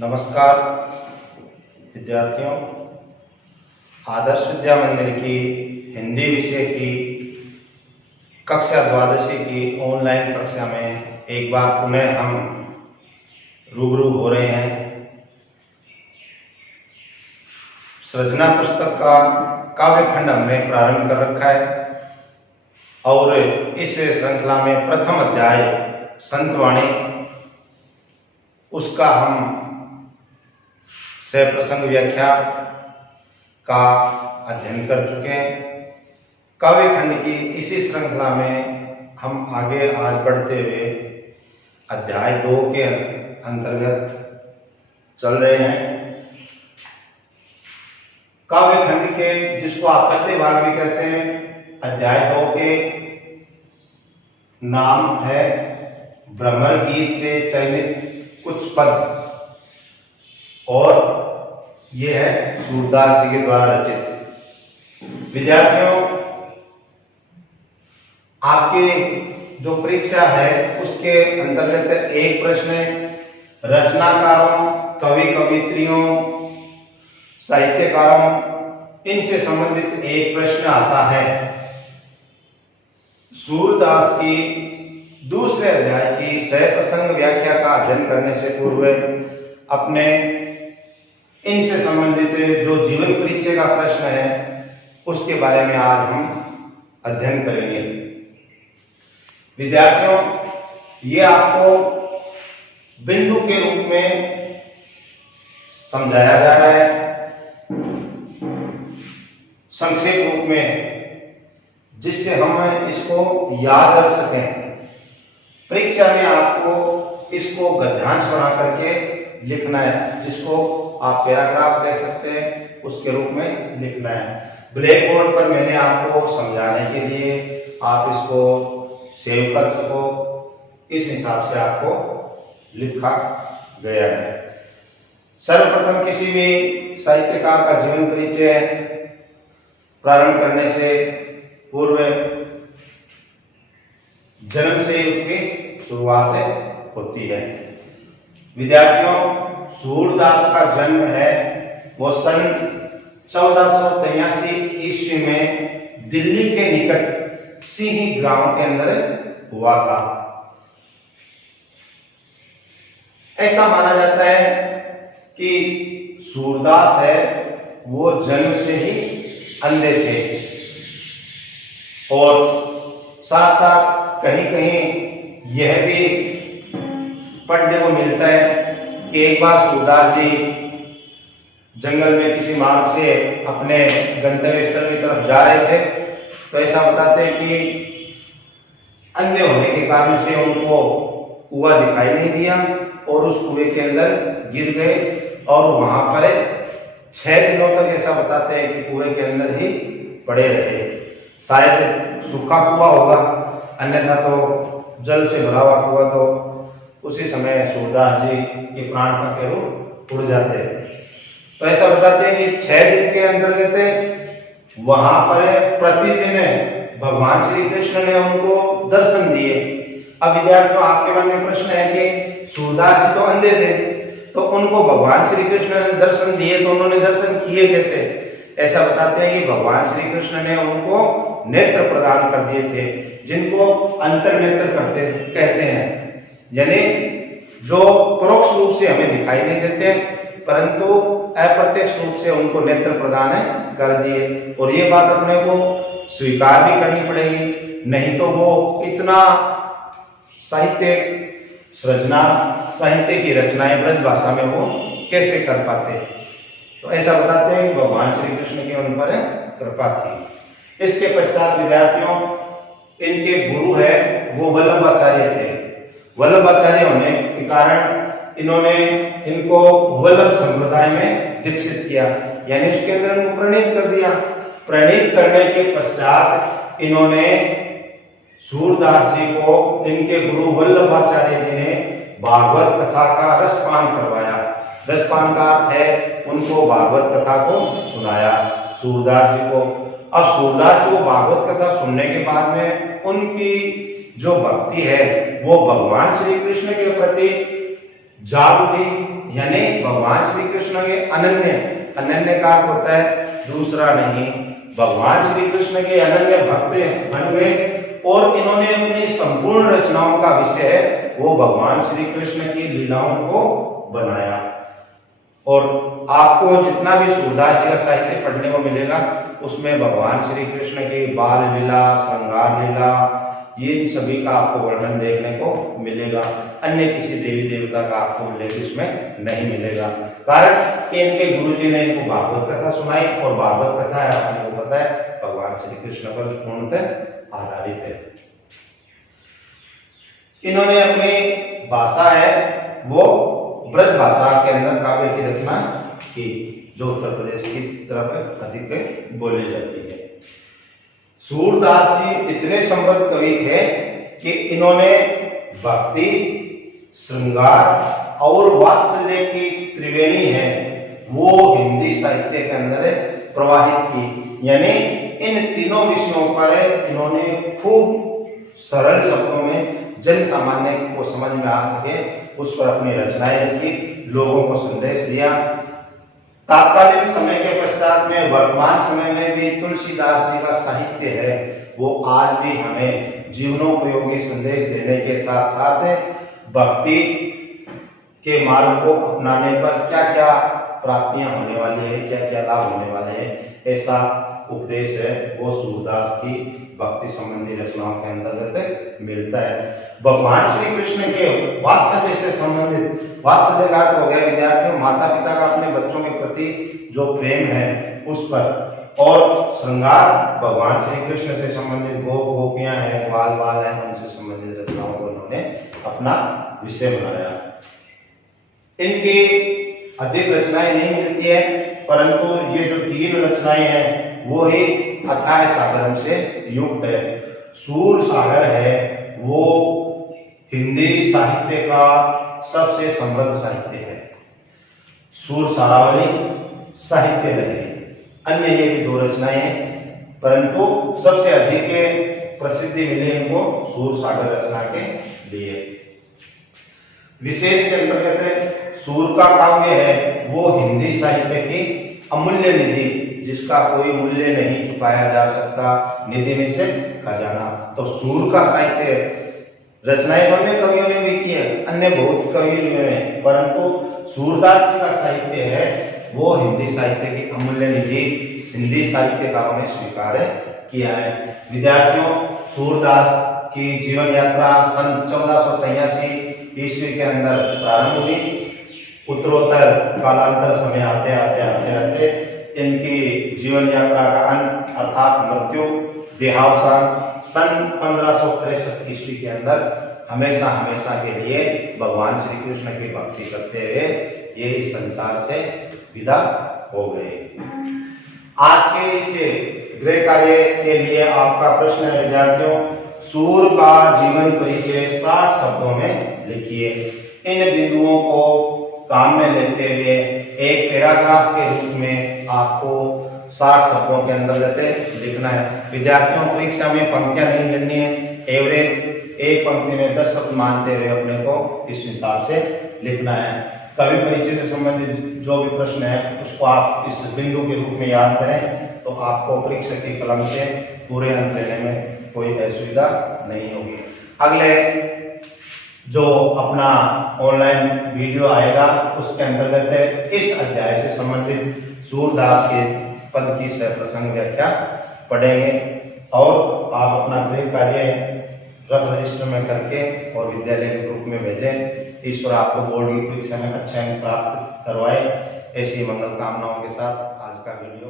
नमस्कार विद्यार्थियों, आदर्श विद्या मंदिर की हिंदी विषय की कक्षा द्वादशी की ऑनलाइन कक्षा में एक बार पुनः हम रूबरू हो रहे हैं। सृजना पुस्तक का काव्यखंड हमने प्रारंभ कर रखा है और इस श्रृंखला में प्रथम अध्याय संतवाणी, उसका हम सप्रसंग व्याख्या का अध्ययन कर चुके हैं। काव्यखंड की इसी श्रृंखला में हम आगे आज बढ़ते हुए अध्याय 2 के अंतर्गत चल रहे हैं। काव्यखंड के, जिसको आप पद्य भाग भी कहते हैं, अध्याय 2 के नाम है भ्रमर गीत से चयनित कुछ पद, और यह है सूरदास जी के द्वारा रचित। विद्यार्थियों, आपकी जो परीक्षा है उसके अंतर्गत एक प्रश्न रचनाकारों, कवि कवित्रियों, साहित्यकारों, इनसे संबंधित एक प्रश्न आता है। सूरदास की दूसरे अध्याय की सप्रसंग व्याख्या का अध्ययन करने से पूर्व अपने इनसे संबंधित जो जीवन परिचय का प्रश्न है उसके बारे में आज हम अध्ययन करेंगे। विद्यार्थियों, ये आपको बिंदु के रूप में समझाया जा रहा है, संक्षेप रूप में, जिससे हम इसको याद रख सकें। परीक्षा में आपको इसको गद्यांश बना करके लिखना है, जिसको आप पैराग्राफ कह सकते हैं, उसके रूप में लिखना है। ब्लैक बोर्ड पर मैंने आपको समझाने के लिए आप इसको सेव कर सको, इस हिसाब से आपको लिखा गया है। सर्वप्रथम किसी भी साहित्यकार का जीवन परिचय प्रारंभ करने से पूर्व जन्म से उसकी शुरुआत होती है। विद्यार्थियों, सूरदास का जन्म है वो सन 1483 ईस्वी में दिल्ली के निकट सिंही ग्राम के अंदर हुआ था। ऐसा माना जाता है कि सूरदास है वो जन्म से ही अंधे थे, और साथ साथ कहीं कहीं यह भी पढ़ने को मिलता है कि एक बार सूरदास जी जंगल में किसी मार्ग से अपने गंतव्य स्थल की तरफ जा रहे थे, तो ऐसा बताते हैं कि अंधे होने के कारण से उनको कुआं दिखाई नहीं दिया और उस कुएं के अंदर गिर गए, और वहां पर 6 दिनों तक ऐसा बताते हैं कि कुएं के अंदर ही पड़े रहे। शायद सूखा कुआं होगा, अन्यथा तो जल से भरा हुआ कुआं, तो उसी समय सूरदास जी के प्राण पखेरु उड़ जाते। तो ऐसा बताते हैं कि 6 दिन के अंतर्गत वहां पर प्रतिदिन भगवान श्री कृष्ण ने उनको दर्शन दिए। अब विद्यार्थियों, आपके मन में प्रश्न है कि सूरदास जी तो अंधे थे, तो उनको भगवान श्री कृष्ण ने दर्शन दिए, तो उन्होंने दर्शन किए कैसे? ऐसा बताते हैं कि भगवान श्री कृष्ण ने उनको नेत्र प्रदान कर दिए थे, जिनको अंतर नेत्र कहते हैं, यानी जो परोक्ष रूप से हमें दिखाई नहीं देते परंतु अप्रत्यक्ष रूप से उनको नेत्र प्रदान कर दिए। और ये बात अपने को स्वीकार भी करनी पड़ेगी, नहीं तो वो इतना साहित्य की रचनाएं ब्रज भाषा में वो कैसे कर पाते? तो ऐसा बताते हैं कि भगवान श्री कृष्ण की उन पर कृपा थी। इसके पश्चात विद्यार्थियों, इनके गुरु है वो वल्लभाचार्य थे। वल्लभाचार्य होने के कारण इन्होंने इनको वल्लभ संप्रदाय में दीक्षित किया, यानी उसके अंदर इनको प्रणीत कर दिया। प्रणीत करने के पश्चात इन्होंने सूरदास जी को इनके गुरु वल्लभाचार्य जी ने भागवत कथा का रसपान करवाया। रसपान का अर्थ है उनको भागवत कथा को सुनाया सूरदास जी को। अब सूरदास जी को भागवत कथा सुनने के बाद में उनकी जो भक्ति है वो भगवान श्री कृष्ण के प्रति जाग उठी, यानी भगवान श्री कृष्ण के अनन्य, अनन्य का अर्थ होता है दूसरा नहीं, भगवान श्री कृष्ण के अनन्य भक्त बन गए और इन्होंने अपनी संपूर्ण रचनाओं का विषय वो भगवान श्री कृष्ण की लीलाओं को बनाया। और आपको जितना भी सूरदास जी का साहित्य पढ़ने को मिलेगा उसमें भगवान श्री कृष्ण की बाल लीला, श्रृंगार लीला, ये सभी का आपको वर्णन देखने को मिलेगा। अन्य किसी देवी देवता का आपको उल्लेख इसमें नहीं मिलेगा। कारण कि इनके गुरुजी ने इनको भागवत कथा सुनाई और भागवत कथा है आपने को पता है भगवान श्री कृष्ण पर पूर्णतः आधारित है। इन्होंने अपनी भाषा है वो ब्रज भाषा के अंदर काव्य की रचना की, जो उत्तर प्रदेश की तरफ अधिक बोली जाती है। सूरदास जी इतने समृद्ध कवि थे कि इन्होंने भक्ति, श्रृंगार और वात्सल्य की त्रिवेणी है वो हिंदी साहित्य के अंदर प्रवाहित की। यानी इन तीनों विषयों पर इन्होंने खूब सरल शब्दों में जन सामान्य को समझ में आ सके उस पर अपनी रचनाएं लिखी, लोगों को संदेश दिया। तात्कालीन समय के पश्चात में वर्तमान समय में भी तुलसीदास जी का साहित्य है वो आज भी हमें जीवनोपयोगी संदेश देने के साथ साथ भक्ति के मार्ग को अपनाने पर क्या क्या प्राप्तियां होने वाली है, क्या क्या लाभ होने वाले हैं, ऐसा उपदेश है वो सूरदास की भक्ति संबंधी रचनाओं के अंतर्गत मिलता है। भगवान श्री कृष्ण के वात्सल्य से संबंधित, वात्सल्य का अर्थ हो गया विद्यार्थियों माता पिता का अपने बच्चों के प्रति जो प्रेम है उस पर, और श्रृंगार भगवान श्री कृष्ण से संबंधित गोपियां हैं, ग्वाल बाल हैं, उनसे संबंधित रचनाओं को इन्होंने अपना विषय बनाया। इनकी अधिक रचनाएं नहीं मिलती है परंतु ये जो तीन रचनाएं हैं वो ही अथाह सागर से युक्त है। सूर सागर है वो हिंदी साहित्य का सबसे समृद्ध साहित्य है। सूर सारावली, साहित्य लहरी, अन्य ये भी दो रचनाएं हैं परंतु सबसे अधिक प्रसिद्धि मिली इनको सूर सागर रचना के लिए। विशेष के अंतर्गत सूर का काव्य है वो हिंदी साहित्य की अमूल्य निधि जिसका कोई मूल्य नहीं चुकाया जा सकता, निधि में से खजाना। तो सूर का साहित्य रचनाएं अन्य कवियों ने भी की है, अन्य बहुत कवि हैं परंतु सूरदास जी का साहित्य है वो हिंदी साहित्य की अमूल्य निधि हिंदी साहित्यकारों ने स्वीकार किया है। विद्यार्थियों सूरदास की जीवन यात्रा सन 1483 ईस्वी के अंदर प्रारंभ हुई। उत्तरोत्तर कालांतर समय आते आते आते आते इनकी जीवन यात्रा का अंत अर्थात मृत्यु, देहावसान सन 1563 ईस्वी के अंदर हमेशा हमेशा के लिए भगवान श्री कृष्ण की भक्ति करते हुए ये इस संसार से विदा हो गए। आज के इस गृह कार्य के लिए आपका प्रश्न है विद्यार्थियों, सूर का जीवन परिचय 60 शब्दों में लिखिए। इन बिंदुओं को काम में लेते हुए एक पैराग्राफ के रूप में आपको 60 शब्दों के अंतर्गत लिखना है। विद्यार्थियों परीक्षा में पंक्तियां नहीं गिननी है, एवरेज एक पंक्ति में 10 शब्द मानते हुए अपने को इस हिसाब से लिखना है। कवि परिचय से संबंधित जो भी प्रश्न है उसको आप इस बिंदु के रूप में याद करें तो आपको परीक्षा की कलम से पूरे अंक लेने में कोई असुविधा नहीं होगी। अगले जो अपना ऑनलाइन वीडियो आएगा उसके अंतर्गत इस अध्याय से संबंधित सूरदास के पद की सह प्रसंग व्याख्या पढ़ेंगे और आप अपना गृह कार्य रफ रजिस्टर में करके और विद्यालय के ग्रुप में भेजें। ईश्वर आपको बोर्ड की परीक्षा में अच्छे अंक प्राप्त करवाए। ऐसी मंगल कामनाओं के साथ आज का वीडियो